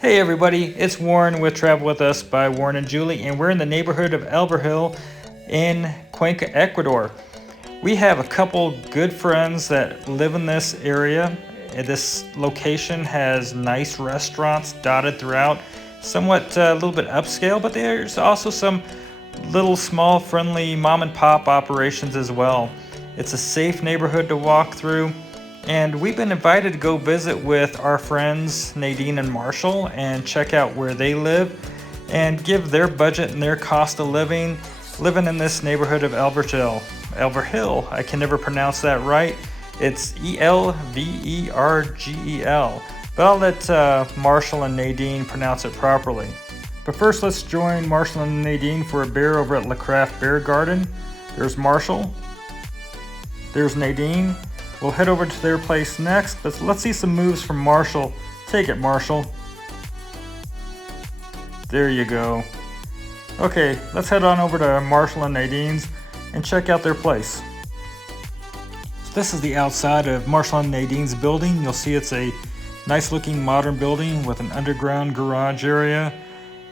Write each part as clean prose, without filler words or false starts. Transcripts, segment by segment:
Hey everybody, it's Warren with Travel With Us by Warren and Julie, and we're in the neighborhood of VERGEL in Cuenca, Ecuador. We have a couple good friends that live in this area. This location has nice restaurants dotted throughout, somewhat a little bit upscale, but there's also some little small friendly mom and pop operations as well. It's a safe neighborhood to walk through. And we've been invited to go visit with our friends Nadine and Marshall and check out where they live and give their budget and their cost of living in this neighborhood of VERGEL. VERGEL, I can never pronounce that right. It's Elvergel. But I'll let Marshall and Nadine pronounce it properly. But first, let's join Marshall and Nadine for a beer over at La Craft Beer Garden. There's Marshall. There's Nadine. We'll head over to their place next, but let's see some moves from Marshall. Take it, Marshall. There you go. Okay, let's head on over to Marshall and Nadine's and check out their place. So this is the outside of Marshall and Nadine's building. You'll see it's a nice looking modern building with an underground garage area,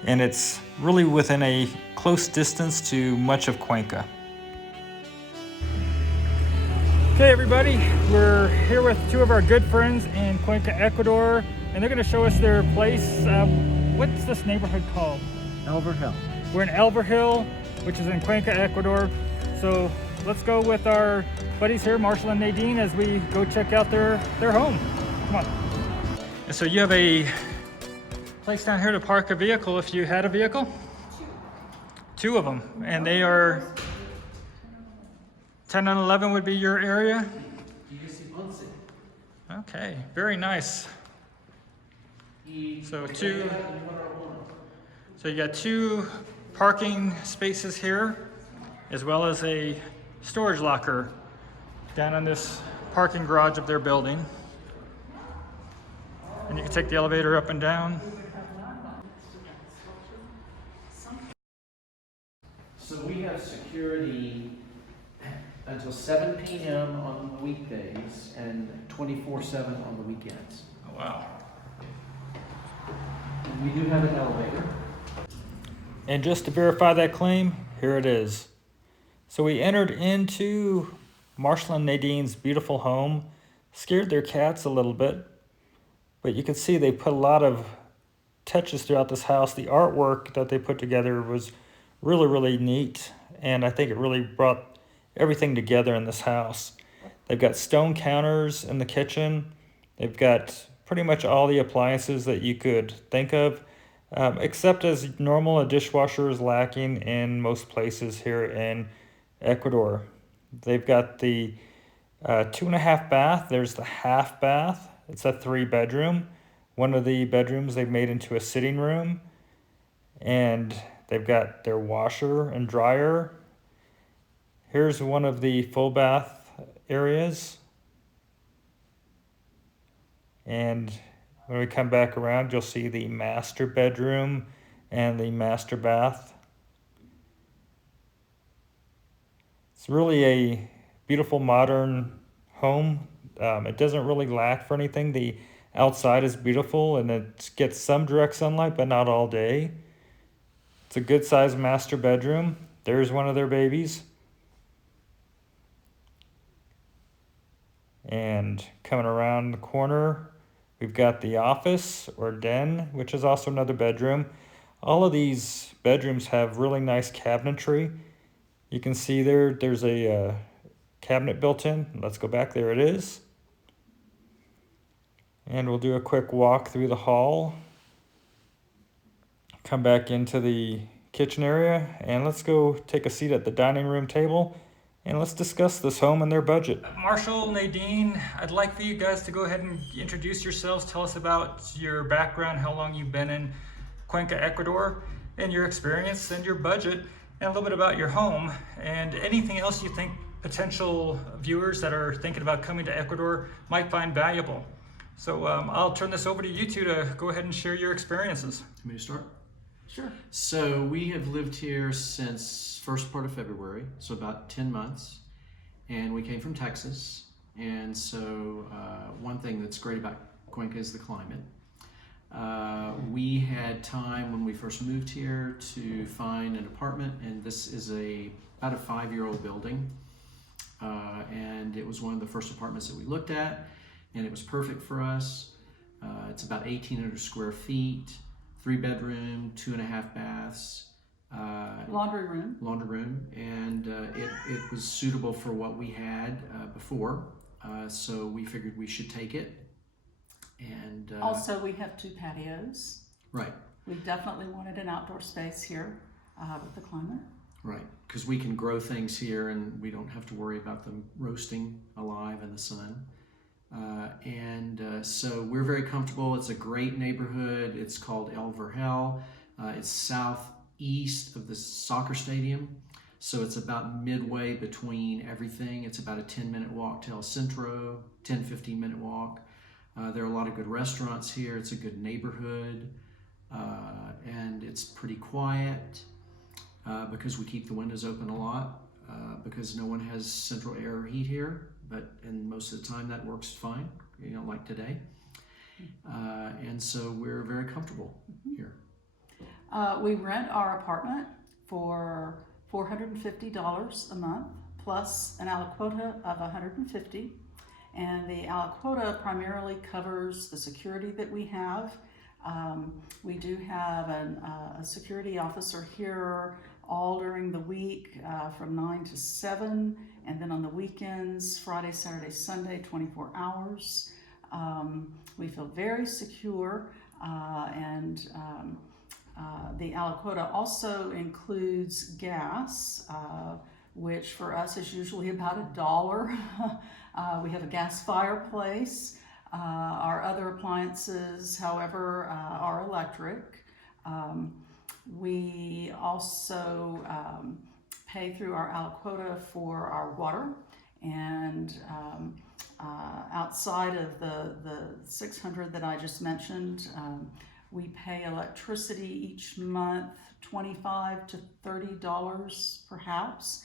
and it's really within a close distance to much of Cuenca. Okay everybody, we're here with two of our good friends in Cuenca, Ecuador, and they're going to show us their place. What's this neighborhood called? VERGEL. We're in VERGEL, which is in Cuenca, Ecuador. So let's go with our buddies here, Marshall and Nadine, as we go check out their home. Come on. And so you have a place down here to park a vehicle if you had a vehicle? Two of them, and they are 10 and 11 would be your area? Okay, very nice. So you got two parking spaces here, as well as a storage locker down in this parking garage of their building. And you can take the elevator up and down. So we have security until 7 p.m. on weekdays and 24/7 on the weekends. Oh, wow. And we do have an elevator. And just to verify that claim, here it is. So we entered into Marshall and Nadine's beautiful home, scared their cats a little bit, but you can see they put a lot of touches throughout this house. The artwork that they put together was really, really neat, and I think it really brought everything together in this house. They've got stone counters in the kitchen. They've got pretty much all the appliances that you could think of, except as normal, a dishwasher is lacking in most places here in Ecuador. They've got the 2.5 bath. There's the half bath. It's a 3-bedroom. One of the bedrooms they've made into a sitting room, and they've got their washer and dryer. Here's one of the full bath areas. And when we come back around, you'll see the master bedroom and the master bath. It's really a beautiful modern home. It doesn't really lack for anything. The outside is beautiful and it gets some direct sunlight, but not all day. It's a good sized master bedroom. There's one of their babies. And coming around the corner, we've got the office or den, which is also another bedroom. All of these bedrooms have really nice cabinetry. You can see there's a cabinet built in. Let's go back. There it is. And we'll do a quick walk through the hall. Come back into the kitchen area, and let's go take a seat at the dining room table. And let's discuss this home and their budget. Marshall, Nadine, I'd like for you guys to go ahead and introduce yourselves. Tell us about your background, how long you've been in Cuenca, Ecuador, and your experience and your budget, and a little bit about your home, and anything else you think potential viewers that are thinking about coming to Ecuador might find valuable. So I'll turn this over to you two to go ahead and share your experiences. Want me to start? Sure. So we have lived here since first part of February, so about 10 months, and we came from Texas. And so one thing that's great about Cuenca is the climate. We had time when we first moved here to find an apartment, and this is about a 5-year-old building. And it was one of the first apartments that we looked at, and it was perfect for us. It's about 1,800 square feet, 3-bedroom, 2.5 baths. Laundry room. And it was suitable for what we had before, so we figured we should take it. And Also, we have 2 patios. right, We definitely wanted an outdoor space here with the climate. right, because we can grow things here and we don't have to worry about them roasting alive in the sun. So we're very comfortable. It's a great neighborhood. It's called VERGEL. It's southeast of the soccer stadium, so it's about midway between everything. It's about a 10-minute walk to El Centro, 10-15-minute walk. There are a lot of good restaurants here. It's a good neighborhood, and it's pretty quiet because we keep the windows open a lot because no one has central air or heat here, and most of the time that works fine, like today. And so we're very comfortable here. We rent our apartment for $450 a month plus an aliquota of $150, and the aliquota primarily covers the security that we have. We do have a security officer here all during the week from 9 to 7, and then on the weekends, Friday, Saturday, Sunday, 24 hours. We feel very secure, and the aliquota also includes gas, which for us is usually about $1. We have a gas fireplace. Our other appliances, however, are electric. We also pay through our aliquota for our water, and outside of the $600 that I just mentioned, we pay electricity each month, $25 to $30 perhaps,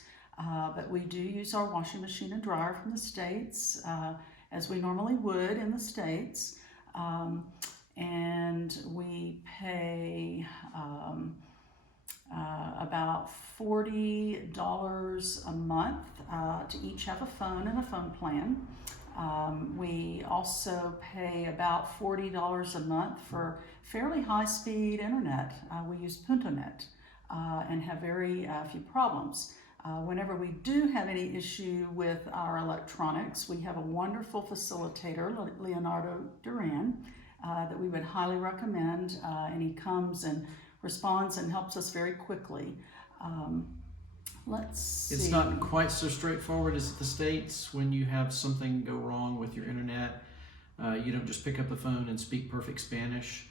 but we do use our washing machine and dryer from the States, as we normally would in the States, and we pay about $40 a month to each have a phone and a phone plan. We also pay about $40 a month for fairly high-speed internet. We use Puntonet and have very few problems. Whenever we do have any issue with our electronics, we have a wonderful facilitator, Leonardo Duran, that we would highly recommend, and he comes and responds and helps us very quickly. Let's see. It's not quite so straightforward as the States. When you have something go wrong with your internet, you don't just pick up the phone and speak perfect Spanish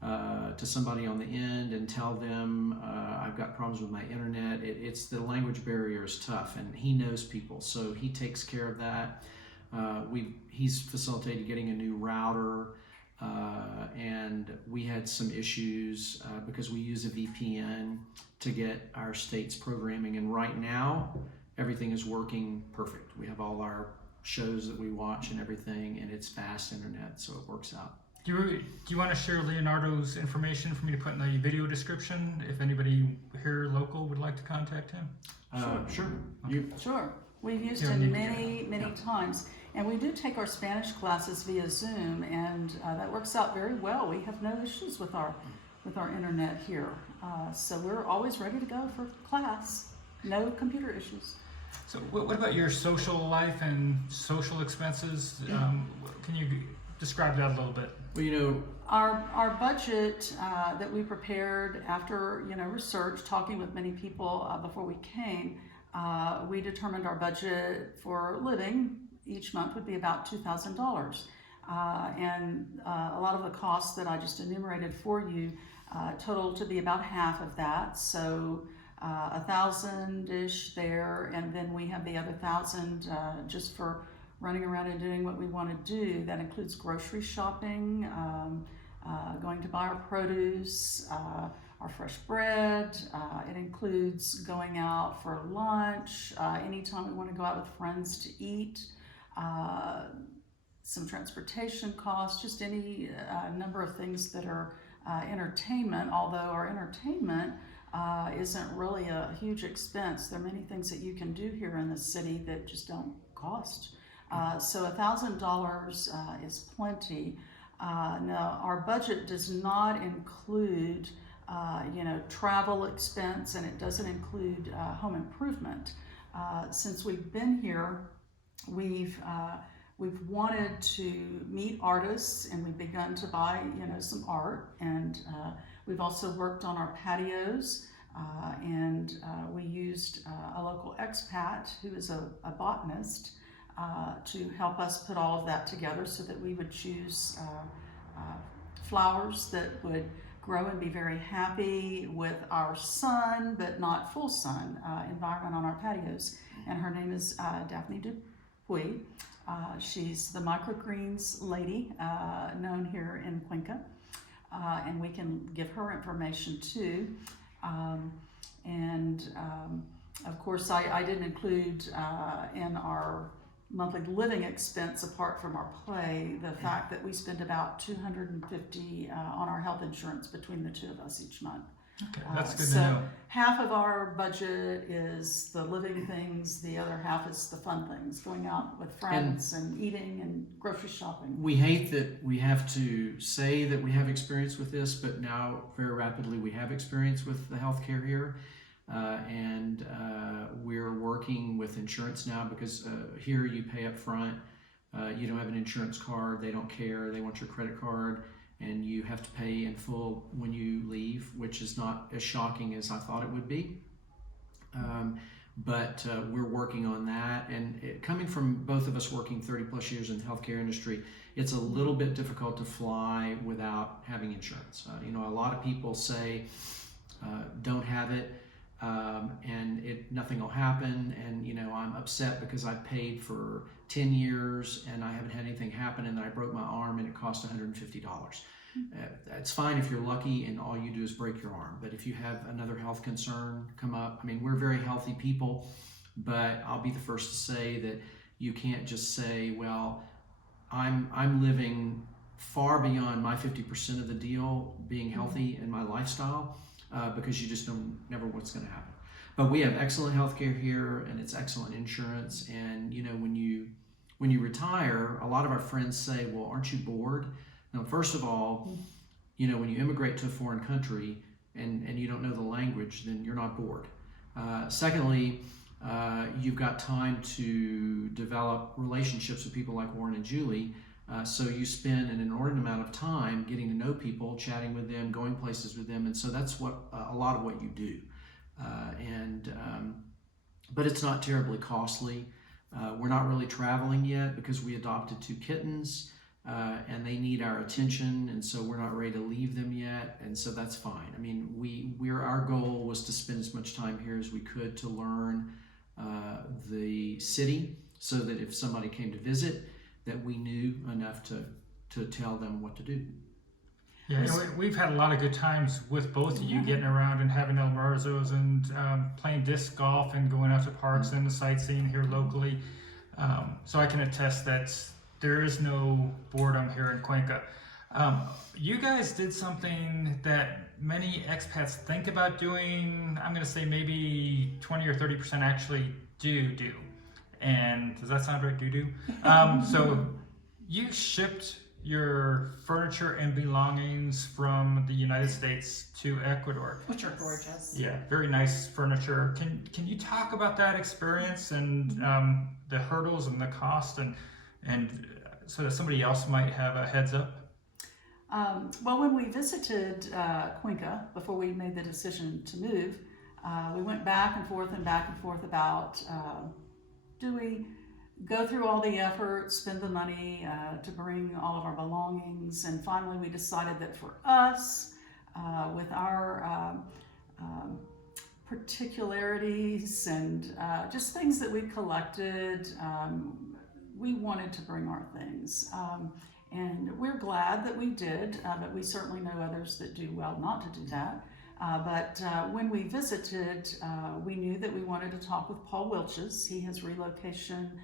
to somebody on the end and tell them, I've got problems with my internet. It's the language barrier is tough, and he knows people, so he takes care of that. He's facilitated getting a new router, and we had some issues because we use a VPN to get our state's programming, and right now everything is working perfect. We have all our shows that we watch and everything, and it's fast internet, so it works out. Do you want to share Leonardo's information for me to put in the video description if anybody here local would like to contact him? Sure. Okay. Sure. We've used Yeah, him many times. And we do take our Spanish classes via Zoom, and that works out very well. We have no issues with our internet here. So we're always ready to go for class. No computer issues. So what about your social life and social expenses? Can you describe that a little bit? Well, Our budget that we prepared after research, talking with many people before we came, we determined our budget for living each month would be about $2,000, and a lot of the costs that I just enumerated for you total to be about half of that. So $1,000-ish there, and then we have the other $1,000 just for running around and doing what we want to do. That includes grocery shopping, going to buy our produce, our fresh bread. It includes going out for lunch, anytime we want to go out with friends to eat. some transportation costs, just any number of things that are entertainment, although our entertainment isn't really a huge expense. There are many things that you can do here in the city that just don't cost. So $1,000 is plenty. Now, our budget does not include travel expense, and it doesn't include home improvement. Since we've been here, we've wanted to meet artists, and we've begun to buy some art, and we've also worked on our patios, and we used a local expat who is a botanist to help us put all of that together so that we would choose flowers that would grow and be very happy with our sun, but not full sun environment on our patios. And her name is Daphne Dupuy. She's the microgreens lady known here in Cuenca, and we can give her information too. Of course, I didn't include in our monthly living expense, apart from our play, the fact that we spend about $250 on our health insurance between the two of us each month. Okay, that's good So to know. half of our budget is the living things, the other half is the fun things, going out with friends and eating and grocery shopping. We hate that we have to say that we have experience with this, but now very rapidly we have experience with the healthcare here. And we're working with insurance now because here you pay up front. You don't have an insurance card. They don't care. They want your credit card, and you have to pay in full when you leave, which is not as shocking as I thought it would be. But we're working on that. And coming from both of us working 30 plus years in the healthcare industry, it's a little bit difficult to fly without having insurance. A lot of people say don't have it. And nothing will happen, and I'm upset because I paid for 10 years and I haven't had anything happen, and then I broke my arm and it cost $150. It's fine if you're lucky and all you do is break your arm, but if you have another health concern come up, we're very healthy people, but I'll be the first to say that you can't just say, well, I'm living far beyond my 50% of the deal being healthy in my lifestyle. Because you just don't never what's going to happen. But we have excellent healthcare here, and it's excellent insurance. And when you retire, a lot of our friends say, "Well, aren't you bored?" Now, first of all, when you immigrate to a foreign country and you don't know the language, then you're not bored. Secondly, you've got time to develop relationships with people like Warren and Julie. So you spend an inordinate amount of time getting to know people, chatting with them, going places with them, and so that's what a lot of what you do. But it's not terribly costly. We're not really traveling yet because we adopted 2 kittens, and they need our attention, and so we're not ready to leave them yet, and so that's fine. Our goal was to spend as much time here as we could to learn the city, so that if somebody came to visit, that we knew enough to tell them what to do. Yeah, we've had a lot of good times with both of you getting around and having almuerzos and playing disc golf and going out to parks and the sightseeing here locally. So I can attest that there is no boredom here in Cuenca. You guys did something that many expats think about doing. I'm going to say maybe 20 or 30% actually do. And does that sound right, do? So you shipped your furniture and belongings from the United States to Ecuador. Which are gorgeous. Yeah, very nice furniture. Can you talk about that experience and the hurdles and the cost and so that somebody else might have a heads up? Well, when we visited Cuenca, before we made the decision to move, we went back and forth about do we go through all the effort, spend the money to bring all of our belongings, and finally we decided that for us, with our particularities and just things that we collected, we wanted to bring our things. And we're glad that we did, but we certainly know others that do well not to do that. But when we visited, we knew that we wanted to talk with Paul Wilches. He has relocation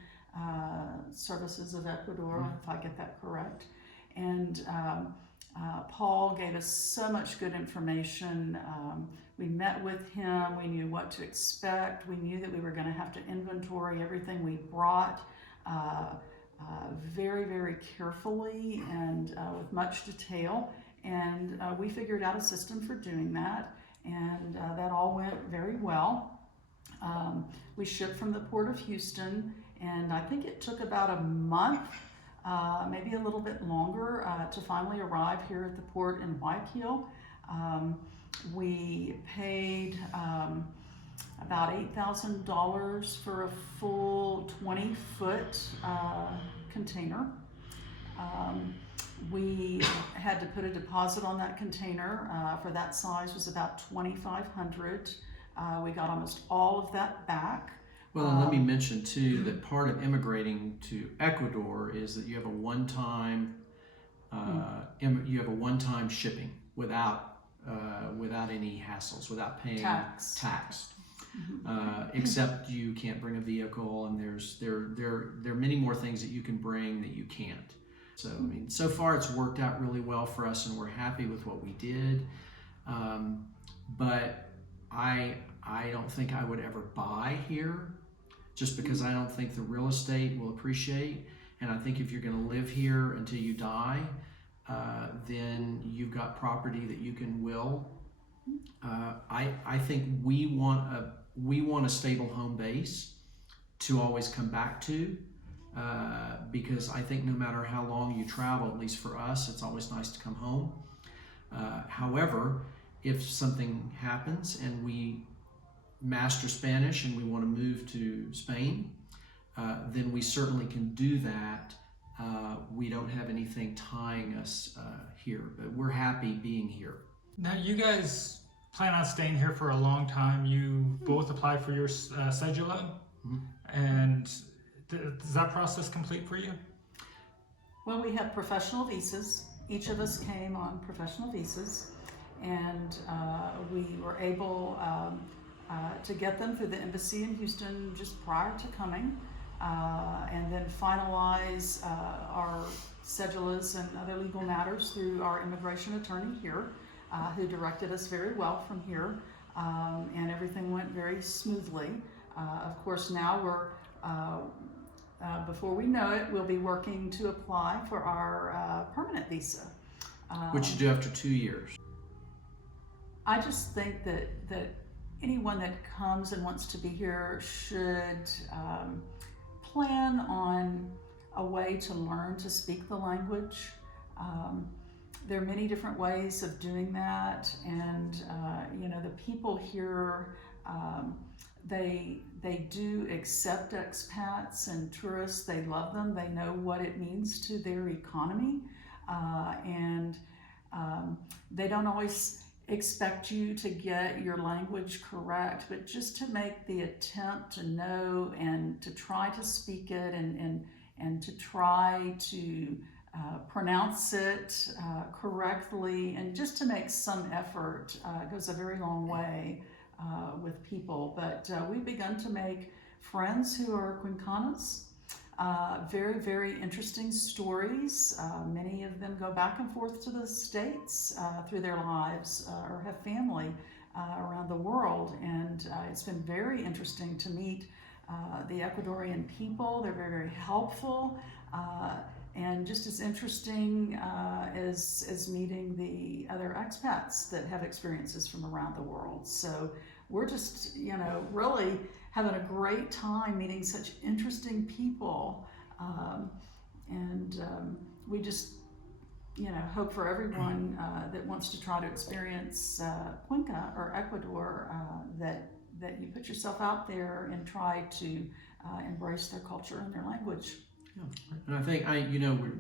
Services of Ecuador, if I get that correct. And Paul gave us so much good information. We met with him, we knew what to expect, we knew that we were going to have to inventory everything we brought very, very carefully and with much detail. And we figured out a system for doing that, and that all went very well. We shipped from the Port of Houston, and I think it took about a month, maybe a little bit longer, to finally arrive here at the port in Guayaquil. We paid about $8,000 for a full 20-foot container. We had to put a deposit on that container for that size was about $2,500. We got almost all of that back. Well, and let me mention too that part of immigrating to Ecuador is that you have a one-time shipping without any hassles, without paying tax. Except you can't bring a vehicle, and there are many more things that you can bring that you can't. So I mean, so far it's worked out really well for us, and we're happy with what we did. But I don't think I would ever buy here, just because I don't think the real estate will appreciate. And I think if you're going to live here until you die, then you've got property that you can will. I think we want a stable home base to always come back to, because I think no matter how long you travel, at least for us, it's always nice to come home. However, if something happens and we master Spanish and we want to move to Spain, then we certainly can do that. We don't have anything tying us here, but we're happy being here. Now, you guys plan on staying here for a long time. You both applied for your cedula, and is that process complete for you? Well, we have professional visas. Each of us came on professional visas, and we were able to get them through the embassy in Houston just prior to coming, and then finalize our cedulas and other legal matters through our immigration attorney here, who directed us very well from here, and everything went very smoothly. Of course, now we're before we know it, we'll be working to apply for our permanent visa. Which you do after 2 years. I just think that anyone that comes and wants to be here should plan on a way to learn to speak the language. There are many different ways of doing that, and the people here, they do accept expats and tourists. They love them. They know what it means to their economy, and they don't always expect you to get your language correct, but just to make the attempt to know and to try to speak it and to try to pronounce it correctly, and just to make some effort goes a very long way with people. But we've begun to make friends who are Cuencanos. Very, very interesting stories. Many of them go back and forth to the States through their lives or have family around the world. And it's been very interesting to meet the Ecuadorian people. They're very, very helpful. And just as interesting as meeting the other expats that have experiences from around the world. So we're just, really having a great time meeting such interesting people. We just, hope for everyone that wants to try to experience Cuenca or Ecuador that you put yourself out there and try to embrace their culture and their language. Yeah. And I think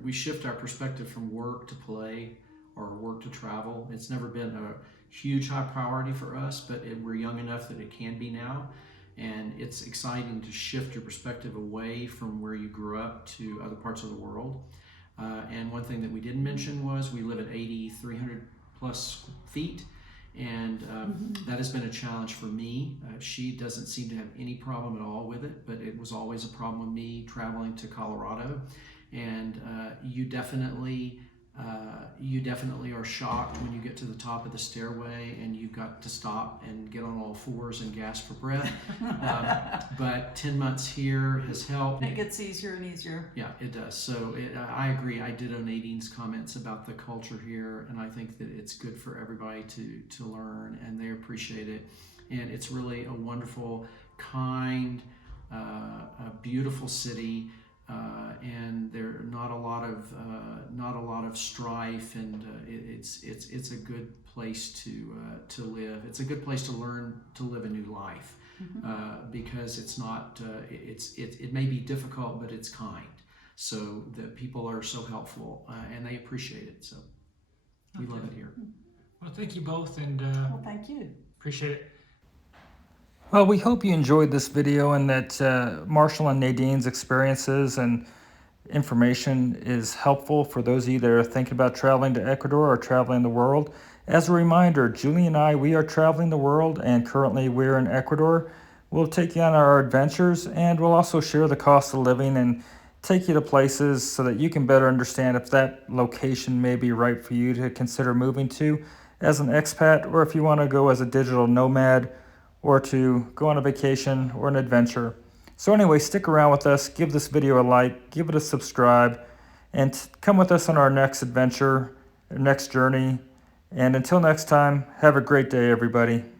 we shift our perspective from work to play or work to travel. It's never been a huge high priority for us, but we're young enough that it can be now. And it's exciting to shift your perspective away from where you grew up to other parts of the world. And one thing that we didn't mention was we live at 8,300 plus feet, And that has been a challenge for me. She doesn't seem to have any problem at all with it, but it was always a problem with me traveling to Colorado. And you definitely are shocked when you get to the top of the stairway and you've got to stop and get on all fours and gasp for breath. But 10 months here has helped. It gets easier and easier. Yeah, it does. So I agree. I ditto Nadine's comments about the culture here, and I think that it's good for everybody to learn, and they appreciate it. And it's really a wonderful, kind, a beautiful city. And there are not a lot of strife, and it's a good place to live. It's a good place to learn to live a new life, because it's not it may be difficult, but it's kind. So the people are so helpful, and they appreciate it. So we love it here. Well, thank you both, and Well, thank you. appreciate it. Well, we hope you enjoyed this video and that Marshall and Nadine's experiences and information is helpful for those of you that are thinking about traveling to Ecuador or traveling the world. As a reminder, Julie and I, we are traveling the world, and currently we're in Ecuador. We'll take you on our adventures, and we'll also share the cost of living and take you to places so that you can better understand if that location may be right for you to consider moving to as an expat, or if you want to go as a digital nomad, or to go on a vacation or an adventure. So anyway, stick around with us, give this video a like, give it a subscribe, and come with us on our next adventure, our next journey. And until next time, have a great day, everybody.